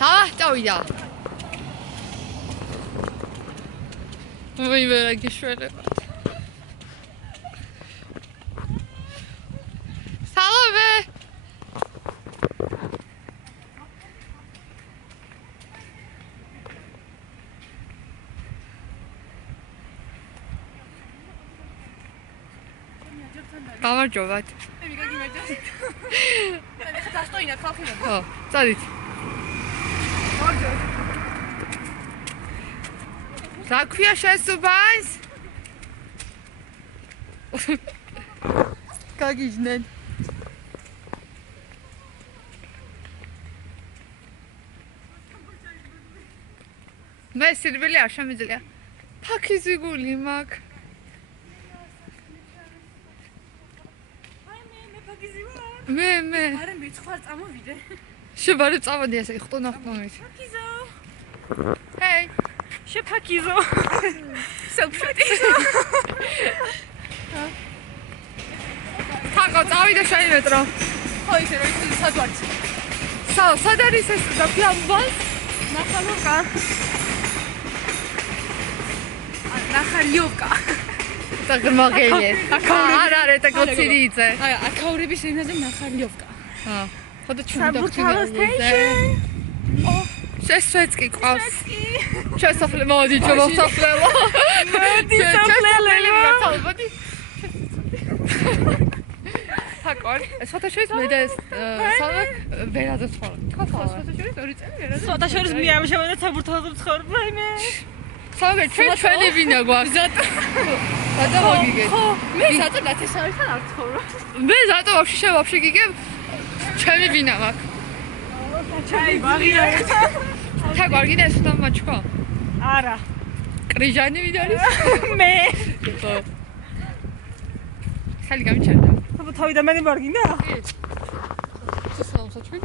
დავაჭავია. ვაიმე რა გიშვერება. სალამე. გამარჯობათ. ხო, წადით. რა ქვია შესუბანს? გაგიჟნენ. მე სირბილი არ შემიძლია. ფაქიზი გული მაქვს. მე არა მე ხარ წამოვიდე. შევარე წავედი ასე ხტონა ხტომით. ფაქიზო. ჰეი, შეფაქიზო. სოფშოთი. თაკო წავიდე შენი მეტრო. ხო ისე რომ ის სადვარც. სად არის ეს და ფლამბას? ნახალოვკა. ნახალიოვკა. დაგმაგელე. არა, არა, და გოცირიძე. აი, აკაურების ენაზე ნახალიოვკა. ხოდა ჩვენ დავხსნილზე. შესვეცკი ყავს. შესოფლე მოდი, შემოსოფლელო. მოდი, სოფლელო. თაკო, ეს ფოტოშოის მე და ეს სალე ვერაზე ვცხოვრობ. თქო, ფოტოშოის ორი წელი ვერაზე. ფოტოშოის მე ამჟამად საბურთალოზე ვცხოვრობ, რაიმე. სალე ჩვენი ვინა გვაქვს. ზატო მოგიგე. ხო, მე ზატო ნათესავებთან არ ვცხოვრობ. მე ზატო ვაფშე გიგებ ჩემი ვინა მაქვს. ჩაი ბაღია. თაკო არ გინდა ეს თამაჩქო? არა. კრიჟანი ვინ არის? მე. ხო. ხალი გამიჩერდა. თავიდან მე მარგინდა? ეს სამსა ჩვენ